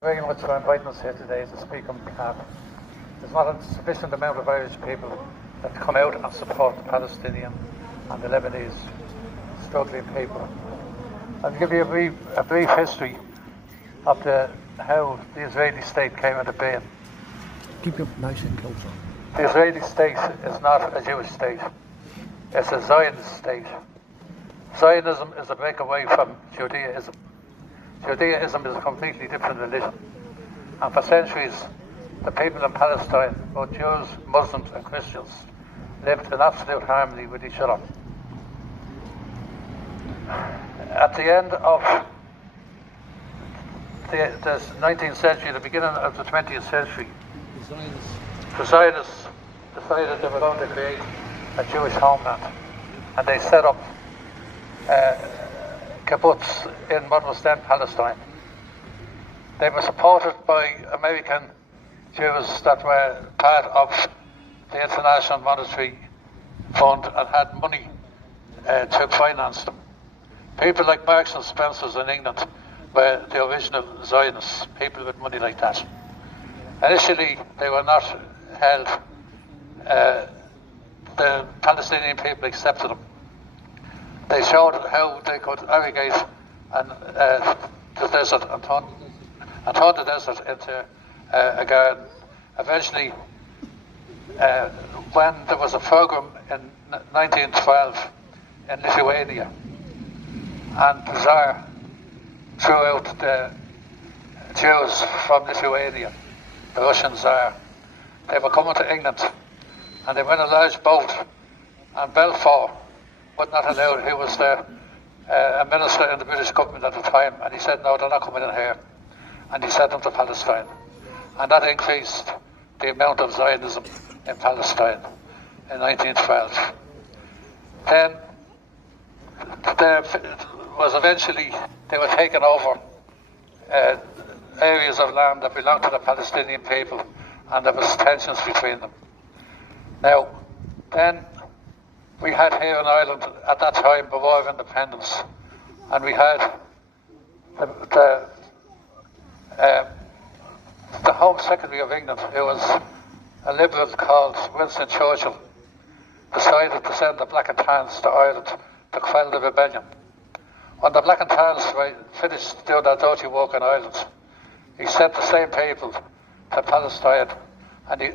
Very much for inviting us here today to speak on behalf. There's not a sufficient amount of Irish people that come out and support the Palestinian and the Lebanese struggling people. I'll give you a brief history of how the Israeli state came into being. Keep it nice and closer. The Israeli state is not a Jewish state. It's a Zionist state. Zionism is a breakaway from Judaism. Judaism is a completely different religion. And for centuries, the people in Palestine, both Jews, Muslims and Christians, lived in absolute harmony with each other. At the end of the 19th century, the beginning of the 20th century, the Zionists decided they were going to create a Jewish homeland. And they set up kibbutz in what was then Palestine. They were supported by American Jews that were part of the International Monetary Fund and had money to finance them. People like Marks and Spencer's in England were the original Zionists, people with money like that. Initially, they were not held. The Palestinian people accepted them. They showed how they could irrigate the desert and turn the desert into a garden. Eventually, when there was a pogrom in 1912 in Lithuania, and the Tsar threw out the Jews from Lithuania, the Russian Tsar, they were coming to England, and they went in a large boat, and Balfour would not allow. He was a minister in the British government at the time, and he said, no, they're not coming in here. And he sent them to Palestine. And that increased the amount of Zionism in Palestine in 1912. Then there was eventually, they were taken over areas of land that belonged to the Palestinian people, and there was tensions between them. Now, then we had here in Ireland at that time the War of Independence, and we had the Home Secretary of England, who was a Liberal called Winston Churchill, decided to send the Black and Tans to Ireland to quell the rebellion. When the Black and Tans finished doing their dirty work in Ireland, he sent the same people to Palestine, and they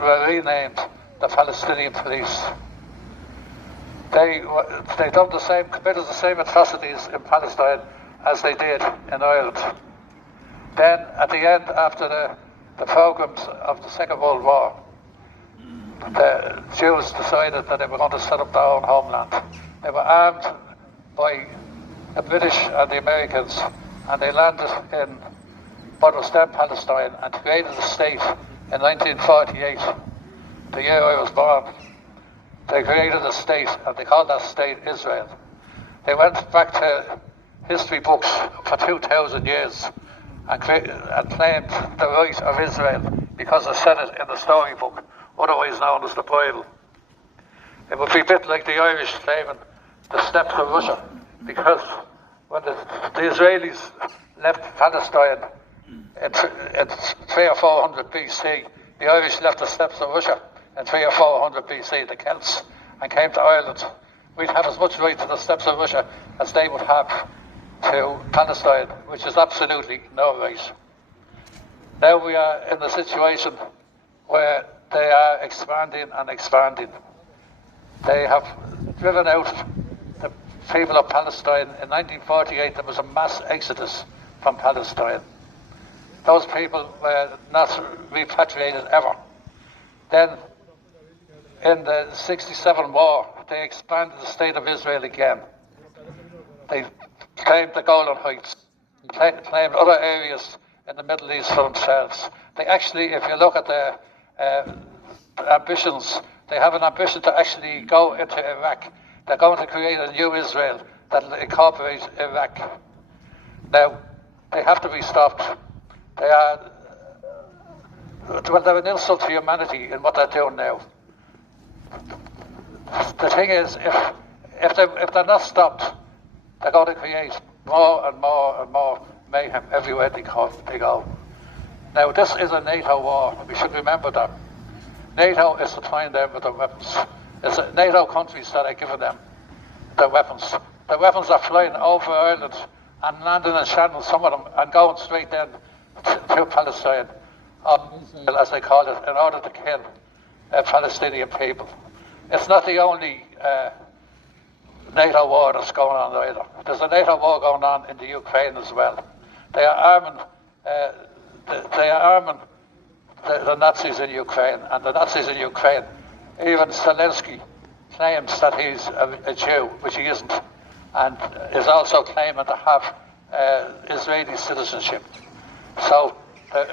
were renamed the Palestinian Police. They committed the same atrocities in Palestine as they did in Ireland. Then, at the end, after the pogroms of the Second World War, the Jews decided that they were going to set up their own homeland. They were armed by the British and the Americans, and they landed in what was then Palestine and created a state in 1948, the year I was born. They created a state, and they called that state Israel. They went back to history books for 2,000 years and claimed the right of Israel because they said it in the storybook, otherwise known as the Bible. It would be a bit like the Irish claiming the steppes of Russia, because when the Israelis left Palestine in 300 or 400 BC, the Irish left the steppes of Russia in 300 or 400 BC, the Celts, and came to Ireland. We'd have as much right to the steppes of Russia as they would have to Palestine, which is absolutely no right. Now we are in a situation where they are expanding and expanding. They have driven out the people of Palestine. In 1948, there was a mass exodus from Palestine. Those people were not repatriated ever. Then, in the 67 war, they expanded the state of Israel again. They claimed the Golan Heights, claimed other areas in the Middle East for themselves. They actually, if you look at their ambitions, they have an ambition to actually go into Iraq. They're going to create a new Israel that will incorporate Iraq. Now, they have to be stopped. They're an insult to humanity in what they're doing now. The thing is, if they're not stopped, they're going to create more and more and more mayhem everywhere they go. Now, this is a NATO war. We should remember that. NATO is supplying them with the weapons. It's NATO countries that are giving them the weapons. The weapons are flying over Ireland and landing in Shannon, some of them, and going straight then to Palestine, or Israel, as they call it, in order to kill Palestinian people. It's not the only NATO war that's going on either. There's a NATO war going on in the Ukraine as well. They are arming the Nazis in Ukraine, and the Nazis in Ukraine, even Zelensky claims that he's a Jew, which he isn't, and is also claiming to have Israeli citizenship. So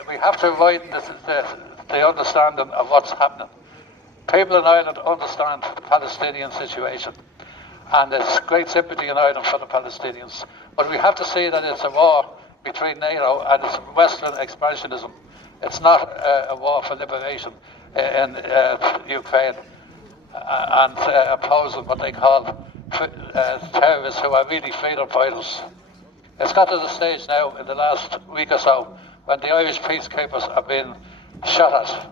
we have to widen the understanding of what's happening. People in Ireland understand the Palestinian situation, and there's great sympathy in Ireland for the Palestinians. But we have to see that it's a war between NATO and its Western expansionism. It's not a war for liberation in Ukraine and opposing what they call terrorists who are really freedom fighters. It's got to the stage now in the last week or so when the Irish peacekeepers are being shot at.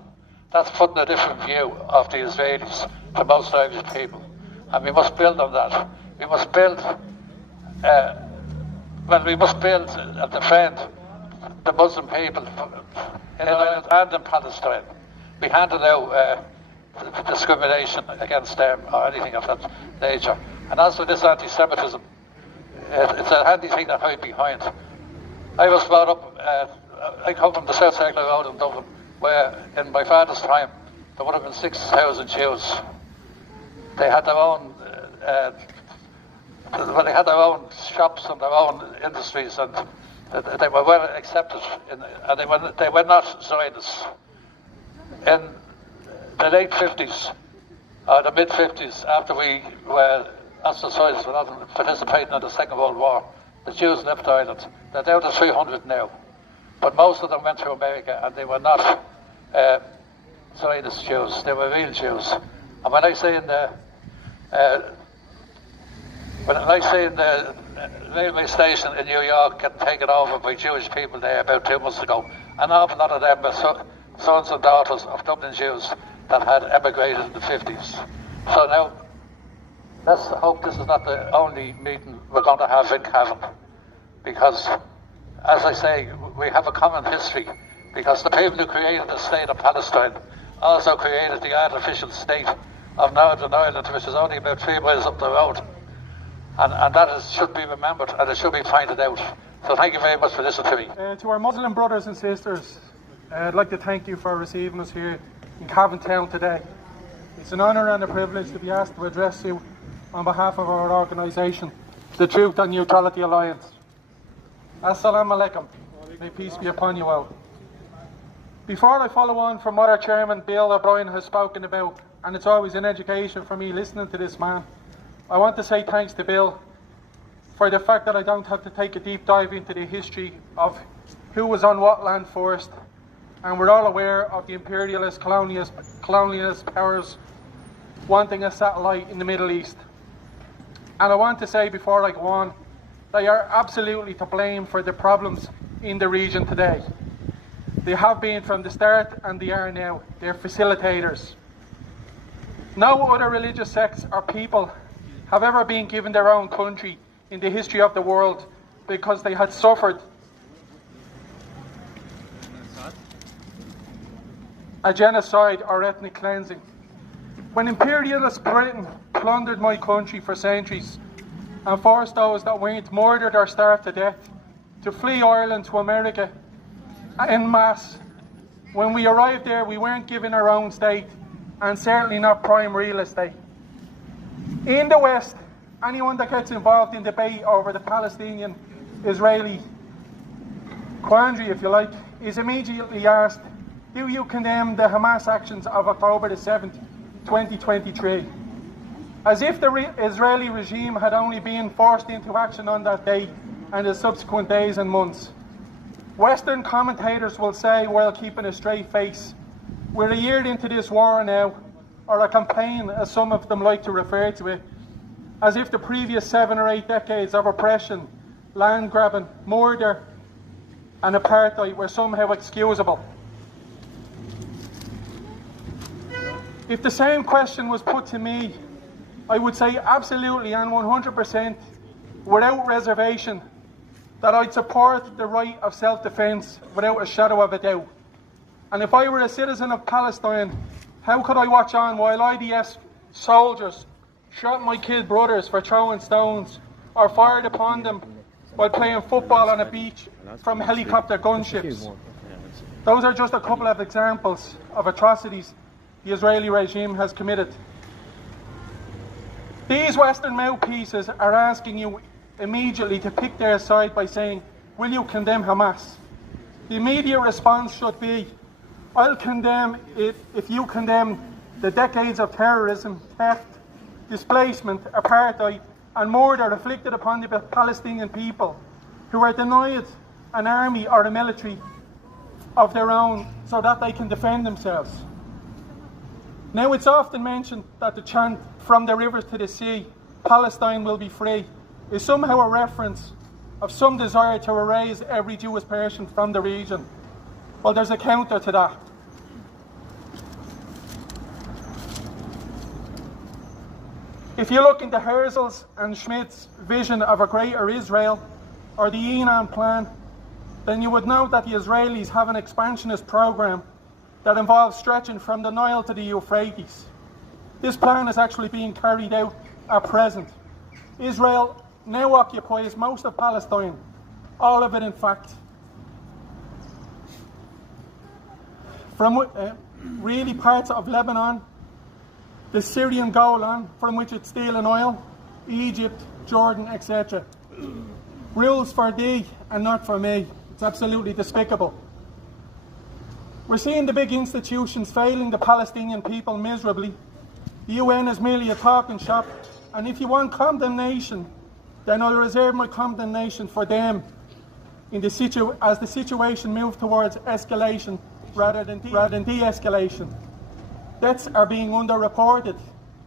That's putting a different view of the Israelis to most Irish people. And we must build on that. We must build and defend the Muslim people in Ireland and in Palestine. We handle out discrimination against them or anything of that nature. And as for this anti-Semitism, it's a handy thing to hide behind. I was brought up, I come from the South Circular Road in Dublin, where in my father's time there would have been 6,000 Jews. They had their own shops and their own industries, and they were well accepted, and they were not Zionists. In the late 50s, or the mid 50s, after we were ostracised for not participating in the Second World War, the Jews left Ireland. They're down to 300 now, but most of them went to America, and they were not Zionist Jews. They were real Jews. And when I say in the railway station in New York getting taken over by Jewish people there about 2 months ago, an awful lot of them were sons and daughters of Dublin Jews that had emigrated in the 50s. So now, let's hope this is not the only meeting we're going to have in Cavan, because, as I say, we have a common history, because the people who created the state of Palestine also created the artificial state of Northern Ireland, which is only about 3 miles up the road. And that should be remembered, and it should be pointed out. So thank you very much for listening to me. To our Muslim brothers and sisters, I'd like to thank you for receiving us here in Cavan Town today. It's an honour and a privilege to be asked to address you on behalf of our organisation, the Truth and Neutrality Alliance. Assalamu alaikum. May peace be upon you all. Before I follow on from what our chairman Bill O'Brien has spoken about, and it's always an education for me listening to this man, I want to say thanks to Bill for the fact that I don't have to take a deep dive into the history of who was on what land first, and we're all aware of the imperialist colonialist powers wanting a satellite in the Middle East. And I want to say before I go on, they are absolutely to blame for the problems in the region today. They have been from the start, and they are now. They're facilitators. No other religious sects or people have ever been given their own country in the history of the world because they had suffered a genocide or ethnic cleansing. When imperialist Britain plundered my country for centuries and forced those that weren't murdered or starved to death to flee Ireland to America en masse, when we arrived there we weren't given our own state, and certainly not prime real estate. In the West, anyone that gets involved in debate over the Palestinian-Israeli quandary, if you like, is immediately asked, do you condemn the Hamas actions of October the 7th, 2023? As if the Israeli regime had only been forced into action on that day and the subsequent days and months. Western commentators will say, while keeping a straight face, we're a year into this war now, or a campaign, as some of them like to refer to it, as if the previous 7 or 8 decades of oppression, land grabbing, murder, and apartheid were somehow excusable. If the same question was put to me, I would say absolutely and 100% without reservation that I'd support the right of self-defence without a shadow of a doubt. And if I were a citizen of Palestine, how could I watch on while IDF soldiers shot my kid brothers for throwing stones or fired upon them while playing football on a beach from helicopter gunships? Those are just a couple of examples of atrocities the Israeli regime has committed. These Western mouthpieces are asking you immediately to pick their side by saying, will you condemn Hamas? The immediate response should be, I'll condemn it if you condemn the decades of terrorism, theft, displacement, apartheid and murder inflicted upon the Palestinian people, who are denied an army or a military of their own so that they can defend themselves. Now, it's often mentioned that the chant, from the rivers to the sea, Palestine will be free, is somehow a reference of some desire to erase every Jewish person from the region. Well, there's a counter to that. If you look into Herzl's and Schmidt's vision of a greater Israel, or the Enan plan, then you would know that the Israelis have an expansionist program that involves stretching from the Nile to the Euphrates. This plan is actually being carried out at present. Israel now occupies most of Palestine, all of it in fact. From really parts of Lebanon, the Syrian Golan, from which it's stealing oil, Egypt, Jordan, etc. Rules for thee and not for me. It's absolutely despicable. We're seeing the big institutions failing the Palestinian people miserably. The UN is merely a talking shop, and if you want condemnation, then I'll reserve my condemnation for them as the situation moves towards escalation rather than de-escalation. Deaths are being underreported,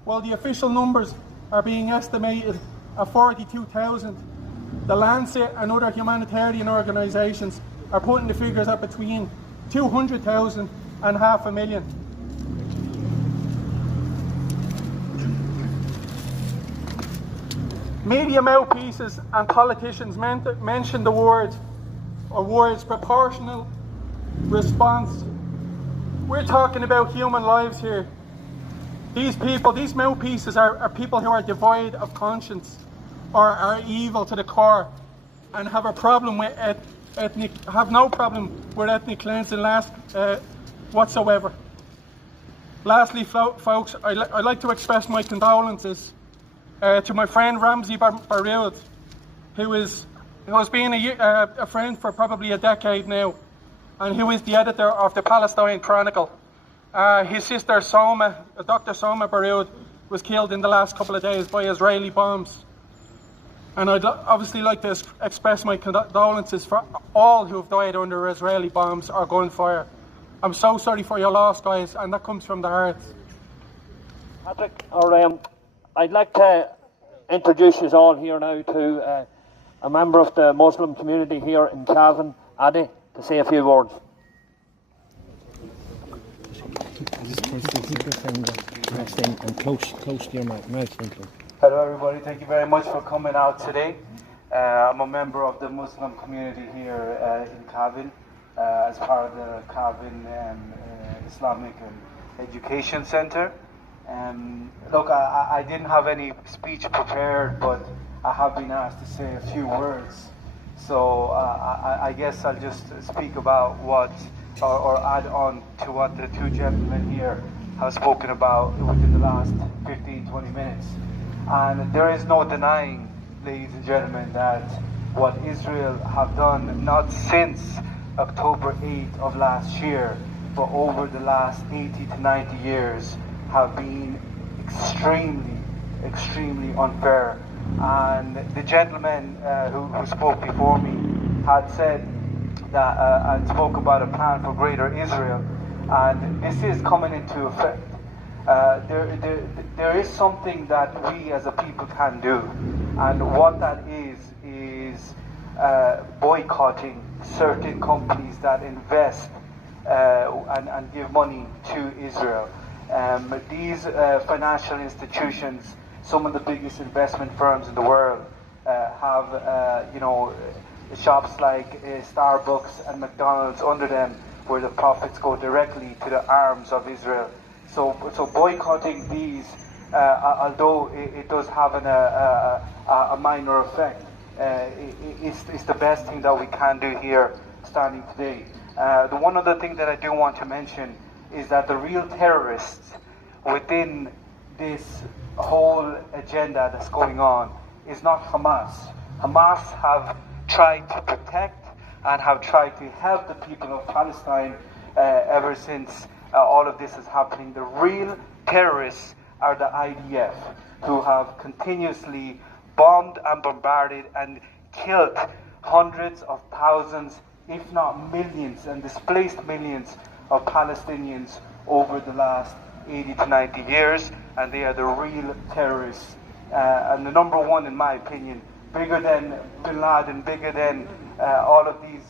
while the official numbers are being estimated at 42,000. The Lancet and other humanitarian organisations are putting the figures at between 200,000 and 500,000. Media mouthpieces and politicians mention the words proportional response. We're talking about human lives here. These people, these mouthpieces are people who are devoid of conscience or are evil to the core and have a problem with have no problem with ethnic cleansing whatsoever. Lastly, folks, I'd like to express my condolences to my friend Ramzi Baroud, who has been a friend for probably a decade now, and who is the editor of the Palestine Chronicle. His sister Soma, Dr. Soma Baroud, was killed in the last couple of days by Israeli bombs. And I'd obviously like to express my condolences for all who have died under Israeli bombs or gunfire. I'm so sorry for your loss, guys, and that comes from the heart. Patrick, I'd like to introduce you all here now to a member of the Muslim community here in Cavan, Adi, to say a few words. And close to your mouth. Hello everybody, thank you very much for coming out today. I'm a member of the Muslim community here in Cavan as part of the Cavan Islamic and Education Centre. Look, I didn't have any speech prepared, but I have been asked to say a few words. So I guess I'll just speak about or add on to what the two gentlemen here have spoken about within the last 15-20 minutes. And there is no denying, ladies and gentlemen, that what Israel have done, not since October 8th of last year, but over the last 80 to 90 years, have been extremely unfair. And the gentleman who spoke before me had said that and spoke about a plan for greater Israel, and this is coming into effect. There is something that we as a people can do, and what that is boycotting certain companies that invest and give money to Israel. These financial institutions, some of the biggest investment firms in the world, have shops like Starbucks and McDonald's under them, where the profits go directly to the arms of Israel. So boycotting these, although it does have a minor effect, it's the best thing that we can do here standing today. The one other thing that I do want to mention is that the real terrorists within this whole agenda that's going on is not Hamas. Hamas have tried to protect and have tried to help the people of Palestine ever since all of this is happening. The real terrorists are the IDF, who have continuously bombed and bombarded and killed hundreds of thousands, if not millions, and displaced millions of Palestinians over the last 80 to 90 years, and they are the real terrorists. And the number one, in my opinion, bigger than Bin Laden, bigger than all of these,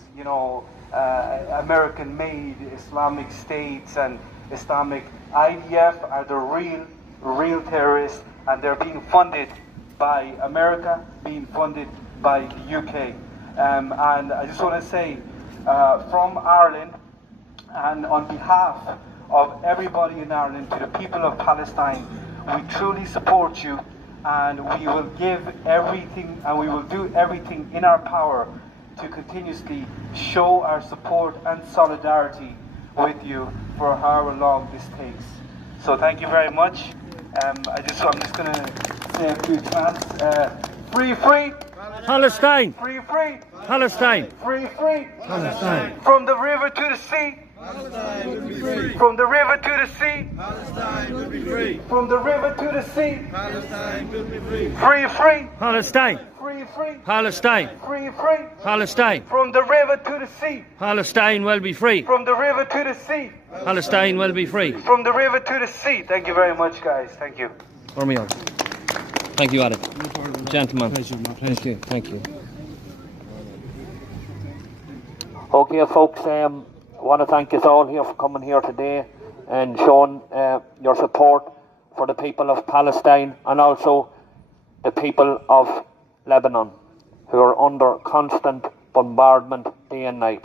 American-made Islamic states and Islamic. IDF are the real terrorists, and they're being funded by America, being funded by the UK. And I just want to say, from Ireland, and on behalf of everybody in Ireland, to the people of Palestine, we truly support you, and we will give everything, and we will do everything in our power to continuously show our support and solidarity with you for however long this takes. So thank you very much. I'm just going to say a few chants. Free, free! Palestine! Free, free! Palestine! Free, free! Palestine! From the river to the sea! Palestine will be free. From the river to the sea! Palestine will be free. From the river to the sea! Palestine will be free. Free, free! Palestine! Free, free! Palestine! Free, free! Palestine! From the river to the sea! Palestine will be free. From the river to the sea! Palestine will be free. From the river to the sea! Thank you very much, guys. Thank you. Or me on. Thank you, Alec. Gentlemen. Thank you. Thank you. Okay, folks, I want to thank you all here for coming here today and showing your support for the people of Palestine and also the people of Lebanon, who are under constant bombardment day and night.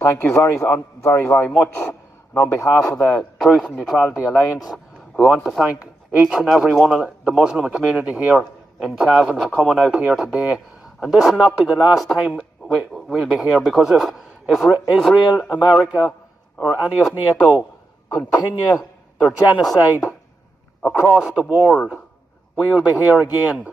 Thank you very, very much. And on behalf of the Truth and Neutrality Alliance, we want to thank each and every one of the Muslim community here in Cavan for coming out here today. And this will not be the last time we'll be here, because if Israel, America, or any of NATO continue their genocide across the world, we will be here again